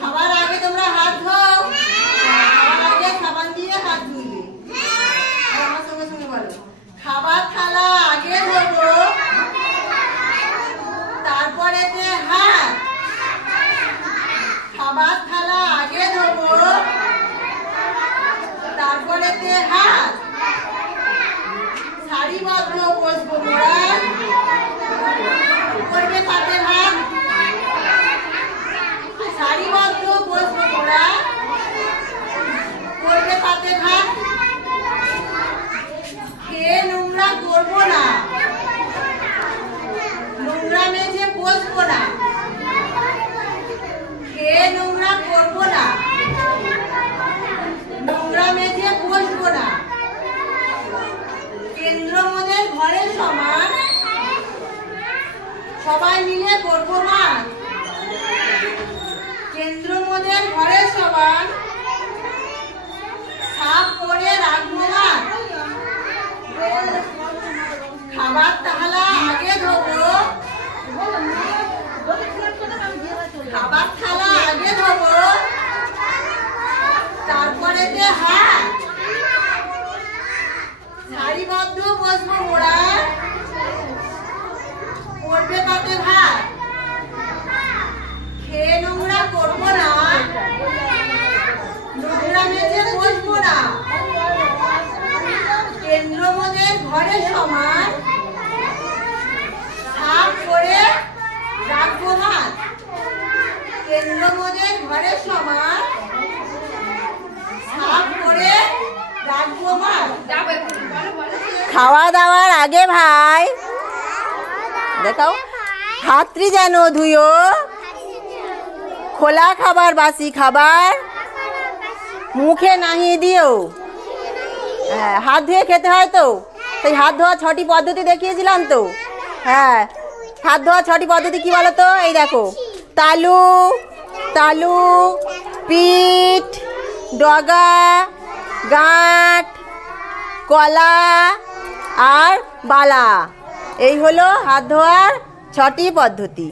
খাবার আগে তোমরা হাত ধোও, খাবার আগে সাবান দিয়ে হাত ধুইবে। আমার সঙ্গে সঙ্গে বলো, খাবার থালা আগে ধোবো, তারপরে হাত। খাবার থালা আগে ধোবো, তারপরে হাত। সারিবদ্ধ বসবো মোরা, করবে পাতে হাত। সারিবদ্ধ বসবো মোরা, করবে পাতে হাত। খেয়ে নোংরা করবো না, নোংরা মেঝে বসবো না। খেয়ে নোংরা করবো না, নোংরা মেঝে বসবো না। কেন্দ্র মোদের ঘরের সমান, সবাই মিলে করবো মাছ। কেন্দ্র মোদের ঘরের সমান, সাফ করে রাখবো মাছ। খাবার থালা আগে ধোবো, খাবার থালা আগে ধোবো, তারপরে হাত। সারিবদ্ধ বসবো মোরা, করবে পাতে ভাত। খেয়ে নোংরা করবো না, নোংরা মেঝে বসবো না। কেন্দ্র মোদের ঘরের সমান, সাফ করে রাখবো মাছ। কেন্দ্র মোদের ঘরের সমান, সাফ করে রাখবো মাছ। খাওয়া দাওয়ার আগে ভাই দেখাও, হাতটি যেন ধুয়ো। খোলা খাবার বাসি খাবার মুখে নাহি দিও। হ্যাঁ, হাত ধুয়ে খেতে হয় তো, সেই হাত ধোয়া 6টি পদ্ধতি দেখিয়েছিলাম তো। হ্যাঁ, হাত ধোয়া 6টি পদ্ধতি কি বলো তো? এই দেখো, তালু, তালু, পিঠ, ডগা, গাঁট, কলা আর বালা। এই হলো হাত ধোয়ার 6টি পদ্ধতি।